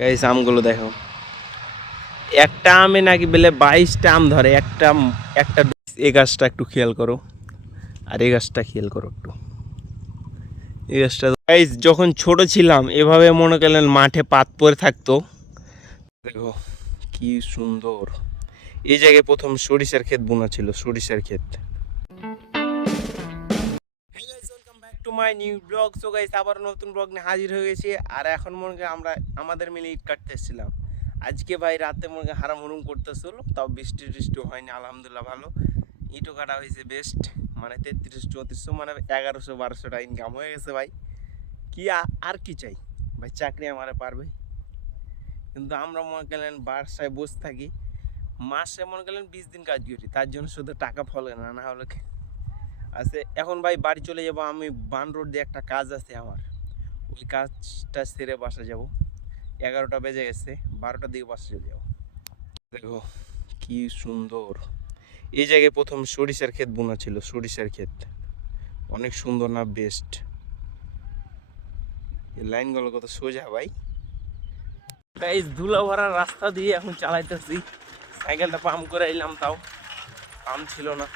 Guys আমগুলো দেখো, একটা আমে নাকি বলে 22টা আম ধরে একটা একটা। এই গাছটা একটু খেয়াল করো, আর এই গাছটা খেয়াল করো একটু। এই গাছটা গাইস যখন ছোট ছিলাম এভাবে মনে করলেন মাঠে পাত পরে থাকতো। দেখো কি সুন্দর। এই জায়গায় প্রথম সরিষার ক্ষেত বোনা ছিল, সরিষার ক্ষেত। To my new blog. So guys আবার নতুন ব্লগ নিয়ে হাজির হয়ে গেছি। আর এখন মনে করি আমরা আমাদের মিলে ইট কাটতে এসেছিলাম। আজকে ভাই রাতে মনে করি হারাম হুরুম করতেছিল, তাও বৃষ্টি টিষ্টি হয়নি, আলহামদুলিল্লাহ ভালো। ইটও কাটা হয়েছে বেস্ট, মানে 3300-3400 মানে 1100-1200 টাকা ইনকাম হয়ে গেছে ভাই। কি আর কি চাই ভাই, চাকরি আমারে পারবে। কিন্তু আমরা মনে করলেন বাসায় বসে থাকি, মাসে মনে করলেন 20 দিন কাজ করি, তার জন্য শুধু টাকা ফলে না, না হলে আছে। এখন ভাই বাড়ি চলে যাব, আমি বান রোড দিয়ে একটা কাজ আছে আমার, ওই কাজটা সেরে বাসা যাব। 11টা বেজে গেছে, 12টার দিকে বাসা চলে যাবো। দেখো কি সুন্দর। এই জায়গায় প্রথম সরিষার ক্ষেত বোনা ছিল, সরিষার ক্ষেত। অনেক সুন্দর না, বেস্ট। এই লাইনগুলো কত সোজা ভাই। গাইস ধুলা ভরা রাস্তা দিয়ে এখন চালাইতেছি, সাইকেলটা পাম্প করে এলাম, তাও পাম্প ছিল না।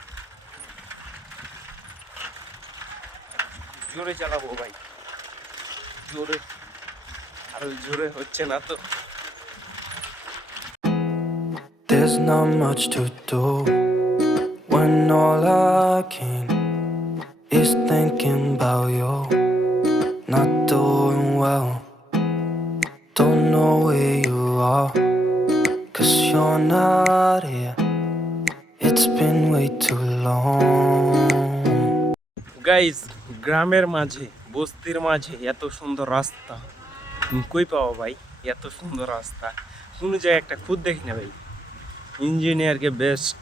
জোরে চালাবো ভাই, জোরে, আর জোরে হচ্ছে না তো। There's not much to do when all I can is thinking about you. Not doing well, don't know where you are, 'cause you're not here. It's been way too long. Guys গ্রামের মাঝে, বস্তির মাঝে এত সুন্দর রাস্তা তুমি কই পাবো ভাই? এত সুন্দর রাস্তা কোনো জায়গায় একটা খুদ দেখি না ভাই। ইঞ্জিনিয়ারকে বেস্ট।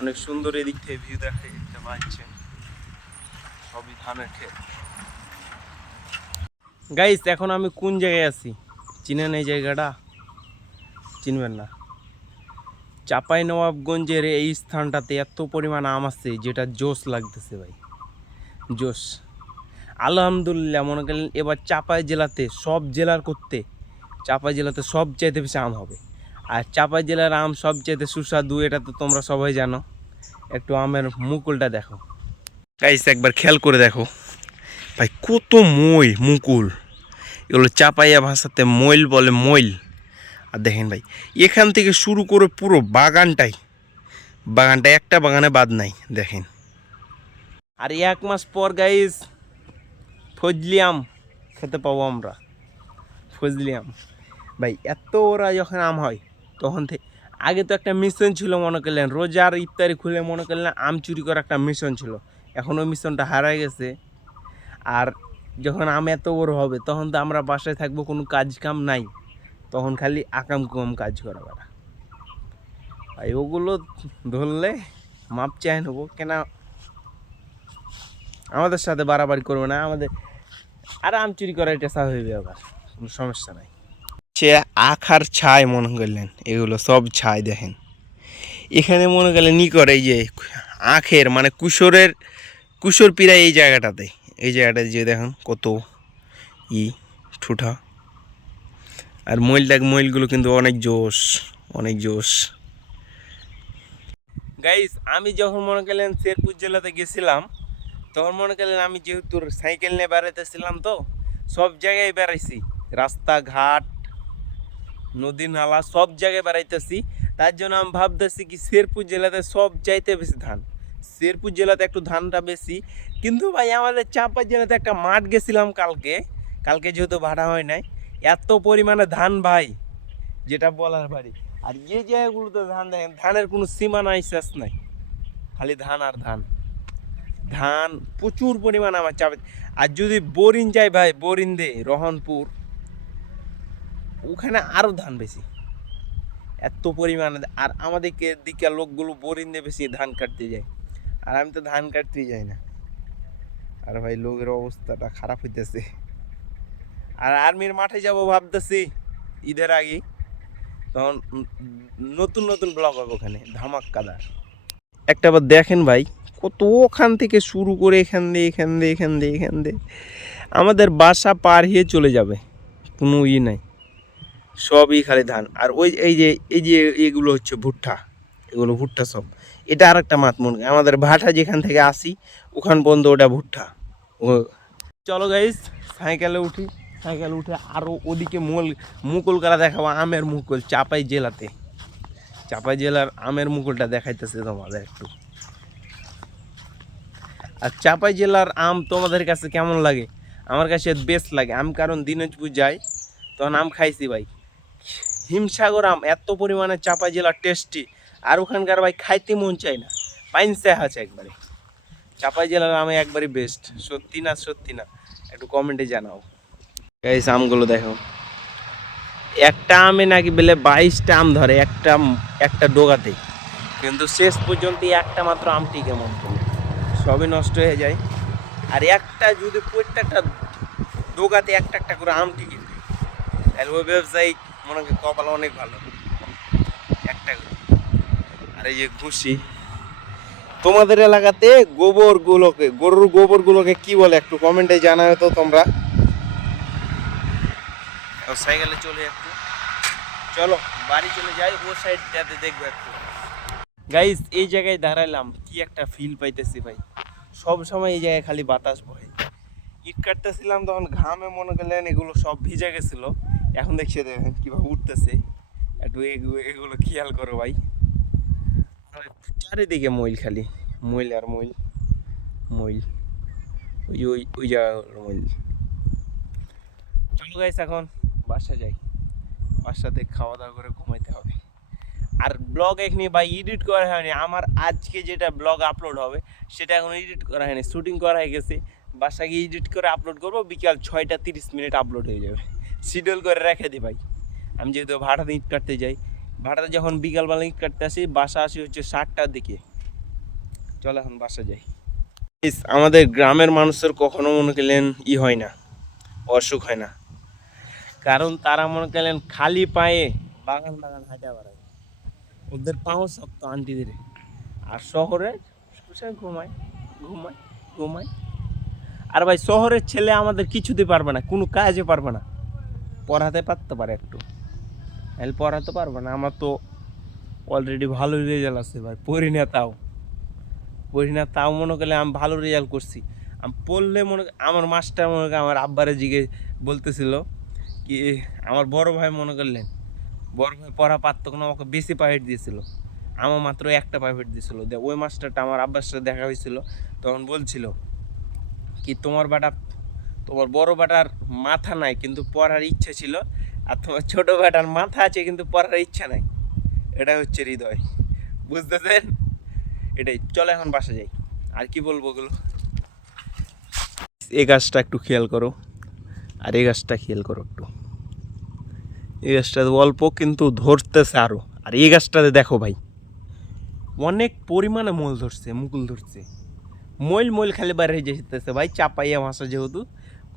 অনেক সুন্দর এদিক থেকে ভিউ দেখতে পাচ্ছেন, সবই ধানের ক্ষেত। গাইস এখন আমি কোন জায়গায় আছি চিনেন? এই জায়গাটা চিনবেন না। চাঁপাইনবাবগঞ্জের এই স্থানটাতে এত পরিমাণ আম আছে যেটা জোশ লাগতেছে ভাই, জোশ। আলহামদুলিল্লাহ মনে করেন এবার চাঁপাই জেলাতে সব জেলার করতে, চাঁপাই জেলাতে সবচাইতে বেশি আম হবে। আর চাঁপাই জেলার আম সবচাইতে সুস্বাদু, এটা তো তোমরা সবাই জানো। একটু আমের মুকুলটা দেখো গাইস, একবার খেয়াল করে দেখো ভাই, কত মুকুল। এগুলো চাপাইয়া ভাষাতে মইল বলে, মইল। আর দেখেন ভাই এখান থেকে শুরু করে পুরো বাগানটাই, বাগানটা একটা বাগানে বাদ নাই দেখেন। আর 1 মাস পর গাইস ফজলি আম খেতে পাবো আমরা, ফজলি আম। ভাই এত ওরা যখন আম হয় তখন থেকে, আগে তো একটা মিশন ছিল মনে করলেন, রোজার ইফতারি খুলে মনে করলেন আম চুরি করার একটা মিশন ছিল। এখন ওই মিশনটা হারাই গেছে। আর যখন আম এত বড় হবে তখন তো আমরা বাসায় থাকবো, কোনো কাজ কাম নাই, তখন খালি আকাম কুম কাজ করা বেড়া ভাই। ওগুলো ধরলে মাপ চাই নেবো কেন, আমাদের সাথে বাড়াবাড়ি করবে না আমাদের। আর আম চুরি করা এটা স্বাভাবিক ব্যাপার, কোনো সমস্যা নাই। সে আখার ছাই মনে করলেন, এগুলো সব ছাই দেখেন। এখানে মনে করলেন নি করে এই যে আখের মানে কুশোর পীড়া, এই জায়গাটাতে, এই জায়গাটাতে যে দেখেন কত ঠুঠা। আর মইলগুলো কিন্তু অনেক জোশ, অনেক জোশ। গাইস আমি যখন মনে করলেন শেরপুর জেলাতে গেছিলাম, তখন মনে করলেন আমি যেহেতু সাইকেল নিয়ে বেড়াইতেছিলাম, তো সব জায়গায় বেড়াইছি, রাস্তাঘাট নদী নালা সব জায়গায় বেড়াইতেছি। তার জন্য আমি ভাবতেছি কি শেরপুর জেলাতে সব চাইতে বেশি ধান, শেরপুর জেলাতে একটু ধানটা বেশি। কিন্তু ভাই আমাদের চাঁপাই জেলাতে একটা মাঠ গেছিলাম কালকে যেহেতু ভাড়া হয় নাই, এত পরিমাণে ধান ভাই যেটা বলার বাড়ি। আর এই জায়গাগুলোতে ধান দেখেন, ধানের কোনো সীমা নাই, শেষ নাই, খালি ধান আর ধান, ধান প্রচুর পরিমাণ আমার চাপে। আর যদি বোরিং যায় ভাই, বোরিং দে রহনপুর, ওখানে আরও ধান বেশি, এত পরিমাণে। আর আমাদেরকে দিকে লোকগুলো বোরিং দিয়ে বেশি ধান কাটতে যায়, আর আমি তো ধান কাটতেই যাই না। আর ভাই লোকের অবস্থাটা খারাপ হইতেছে। আর আর্মির মাঠে যাব ভাবতেছি ঈদের আগে, তখন নতুন নতুন ব্লগ হবে ওখানে ধামাক্কাদার। একটা বার দেখেন ভাই, কত ওখান থেকে শুরু করে এখান দিয়ে আমাদের বাসা পার হয়ে চলে যাবে, কোনো নাই, সবই খালি ধান। আর ওই এই যে এগুলো হচ্ছে ভুট্টা, এগুলো ভুট্টা সব। এটা আর একটা মাত মনে আমাদের ভাটা যেখান থেকে আসি ওখান পর্যন্ত ওটা ভুট্টা। ও চলো গাইস সাইকেলে উঠি, সাইকেলে উঠে আরও ওদিকে মুকুলকারা দেখাবো, আমের মুকুল চাপাই জেলাতে। চাপাই জেলার আমের মুকুলটা দেখাইতেছে তোমাদের একটু। আর চাপাই জেলার আম তোমাদের কাছে কেমন লাগে? আমার কাছে বেস্ট লাগে। আমি কারণ দিনাজপুর যাই তখন আম খাইছি ভাই, হিমসাগর আম এত পরিমাণে চাপাই জেলার টেস্টি। আর ওখানকার ভাই খাইতে মন চায় না, পাইনসে আছে একবারে। চাপাই জেলার আম একবারই বেস্ট। সত্যি না সত্যি না একটু কমেন্টে জানাও গাইস। আমগুলো দেখো, একটা আমে নাকি বেলে 22টা আম ধরে একটা একটা ডোগাতে, কিন্তু শেষ পর্যন্ত একটা মাত্র আমটি কেমন সবই নষ্ট হয়ে যায়। আর একটা যদি প্রত্যেকটা ডোগাতে একটা একটা করে আম টিকে যায়, তাহলে ওই ব্যবসায়িক মনে হয় কপাল অনেক ভালো, একটা করে। আর এই যে ঘুষি, তোমাদের এলাকাতে গোবরগুলোকে, গরুর গোবরগুলোকে কি বলে একটু কমেন্টে জানাও তো তোমরা। সাইকেলে চলে একটু, চলো বাড়ি চলে যাই, ও সাইডটাতে দেখবো একটু। গাইস এই জায়গায় দাঁড়াইলাম, কি একটা ফিল পাইতেছি ভাই। সব সময় এই জায়গায় খালি বাতাস বহে। ইট কাটতেছিলাম তখন ঘামে মনে করলেন এগুলো সব ভিজে গেছিল, এখন দেখছে দেখেন কিভাবে উঠতেছে। একটু এগুলো খেয়াল করো ভাই। চারিদিকে মইল, খালি মইল আর মইল, মইল, ওই ওই ওই জায়গার মইল। চলো গাইস এখন বাসা যাই, বাসাতে খাওয়া দাওয়া করে ঘুমাইতে হবে। আর ব্লগ এখানে ভাই এডিট করা হয়নি আমার, আজকে যেটা ব্লগ আপলোড হবে সেটা এখন এডিট করা হয়নি, শুটিং করা হয়ে গেছে। বাসা গিয়ে এডিট করে আপলোড করবো, বিকাল 6টা 30 আপলোড হয়ে যাবে। শিডিউল করে রেখে দিই ভাই। আমি যেহেতু ভাড়াতে ইট কাটতে যাই, ভাড়াতে যখন বিকালবেলা ইট কাটতে আসি, বাসা আসি হচ্ছে 7টার দিকে। চলো এখন বাসা যাই। আমাদের গ্রামের মানুষের কখনো মনে করলেন হয় না, অসুখ হয় না, কারণ তারা মনে করলেন খালি পায়ে বাগান বাগান হাঁটা বেড়ায়, ওদের পাও শক্ত আন্টিদের। আর শহরে ঘুমায় ঘুমায় ঘুমায়। আর ভাই শহরের ছেলে আমাদের কিছুতে পারবে না, কোনো কাজে পারবে না, পড়াতে পারতে পারে একটু, তাহলে পড়াতে পারবে না। আমার তো অলরেডি ভালো রেজাল্ট আছে ভাই, পড়ি না তাও মনে করলে আমি ভালো রেজাল্ট করছি। আমি পড়লে মনে আমার মাস্টার মনে করে আমার আব্বারে জিগে বলতেছিল কি, আমার বড় ভাই মনে করলেন, বড় ভাই পড়া পারত না, আমাকে বেশি প্রাইভেট দিয়েছিল, আমার মাত্র একটা প্রাইভেট দিয়েছিল। ওই মাস্টারটা আমার আব্বার সাথে দেখা হয়েছিল, তখন বলছিল কি তোমার বড় বেটার মাথা নাই কিন্তু পড়ার ইচ্ছা ছিল, আর তোমার ছোট বেটার মাথা আছে কিন্তু পড়ার ইচ্ছা নাই। এটা হচ্ছে হৃদয়, বুঝতেছেন? এটাই। চলো এখন বাসা যাই, আর কি বলবো ওগুলো। এই গাছটা একটু খেয়াল করো, আর এই গাছটা খেয়াল করো একটু। এই গাছটাতে অল্প কিন্তু ধরতেছে আরো। আর এই গাছটাতে দেখো ভাই অনেক পরিমাণে মুকুল ধরছে। মইল খালি বাইরে যেতেছে ভাই, চাপাইয়া ভাষা যেহেতু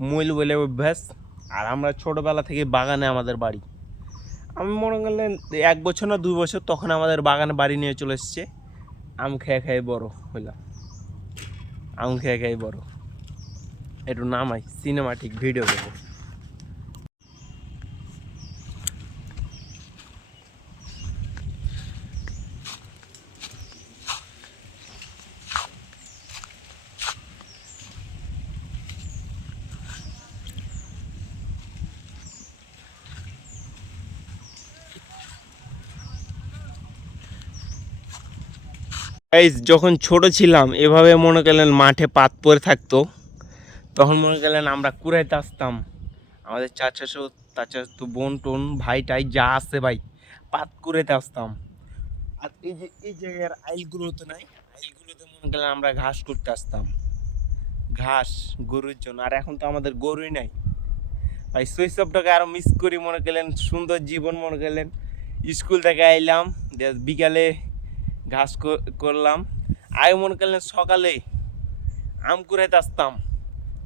মইল বলে অভ্যাস। আর আমরা ছোটবেলা থেকে বাগানে আমাদের বাড়ি, আমি মনে করলেন 1 বছর না 2 বছর তখন আমাদের বাগানে বাড়ি নিয়ে চলে এসছে। আম খেয়ে খেয়ে বড় হইলাম, আম খেয়ে খেয়ে বড়। একটু নামাই সিনেমাটিক ভিডিও করবো। যখন ছোট ছিলাম এভাবে মনে করলেন মাঠে পাত পরে থাকতো, তখন মনে করলেন আমরা কুড়াইতে আসতাম, আমাদের চাচা বোন টোন ভাই টাই যা আছে ভাই পাত কুড়াইতে আসতাম। আর এই জায়গার আইলগুলোতে মনে করলেন আমরা ঘাস করতে আসতাম, ঘাস গরুর জন্য। আর এখন তো আমাদের গরুই নাই ভাই, শৈশবটাকে আরো মিস করি। মনে করলেন সুন্দর জীবন, মনে করলেন স্কুল থেকে আইলাম, বিকালে ঘাস করলাম। আগে মনে করলেন সকালে আম কুড়াইতে আসতাম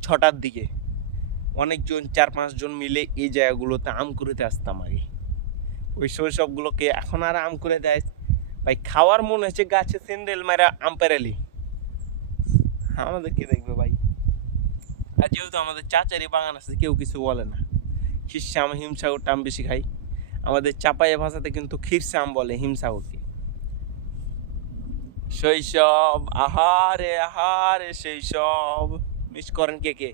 6টার দিকে, অনেকজন 4-5 জন মিলে এই জায়গাগুলোতে আম কুড়াইতে আসতাম আগে। ওই শৈশবগুলোকে এখন আর আম কুড়াইতে ভাই খাওয়ার মনে হচ্ছে গাছে স্যান্ডেল মারা আম পেরালি, আমাদের কে দেখবে ভাই। আর যেহেতু আমাদের চাচারি বাগান আছে কেউ কিছু বলে না। খিরসাম হিমসাগরটা আমি বেশি খাই। আমাদের চাপাইয়া ভাষাতে কিন্তু খিরসাম বলে হিমসাগরকে। শৈশব আহারে আহারে শৈশব মিস করেন কে কে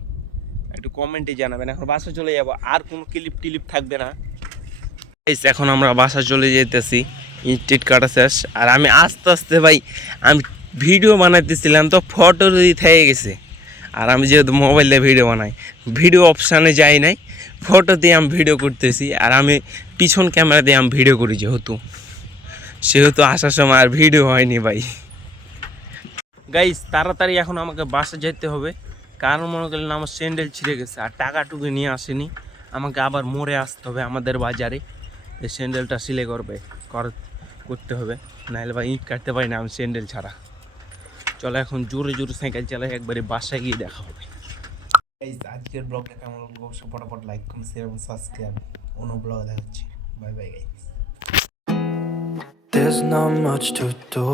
একটু কমেন্টে জানাবেন। এখন বাসা চলে যাব, আর কোনো ক্লিপ টিলিপ থাকবে না। এখন আমরা বাসা চলে যেতেছি, ইট কাটা শেষ। আর আমি আস্তে আস্তে ভাই আমি ভিডিও বানাইতেছিলাম তো ফটো যদি থেকে গেছে। আর আমি যেহেতু মোবাইলে ভিডিও বানাই, ভিডিও অপশানে যাই নাই, ফটো দিয়ে আমি ভিডিও করতেছি। আর আমি পিছন ক্যামেরা দিয়ে আমি ভিডিও করি, সেহেতু আসার সময় আর ভিডিও হয়নি ভাই। গাইস তাড়াতাড়ি এখন আমাকে বাসা যেতে হবে, কারণ মনে করলেন আমার স্যান্ডেল ছিঁড়ে গেছে আর টাকাটুকু নিয়ে আসেনি। আমাকে আবার মোড়ে আসতে হবে আমাদের বাজারে, এই স্যান্ডেলটা সিলে করতে হবে, নাহলে ভাই ইট কাটতে পারি না আমি স্যান্ডেল ছাড়া। চলো এখন জোরে জোরে সাইকেল চালাই, একবারে বাসায় গিয়ে দেখা হবে। গাইস আজকের ব্লগটা কেমন লাগলো অবশ্যই ফটাফট লাইক কমেন্ট শেয়ার এবং সাবস্ক্রাইব। অন্য ব্লগ দেখাচ্ছি, bye bye guys. There's not much to do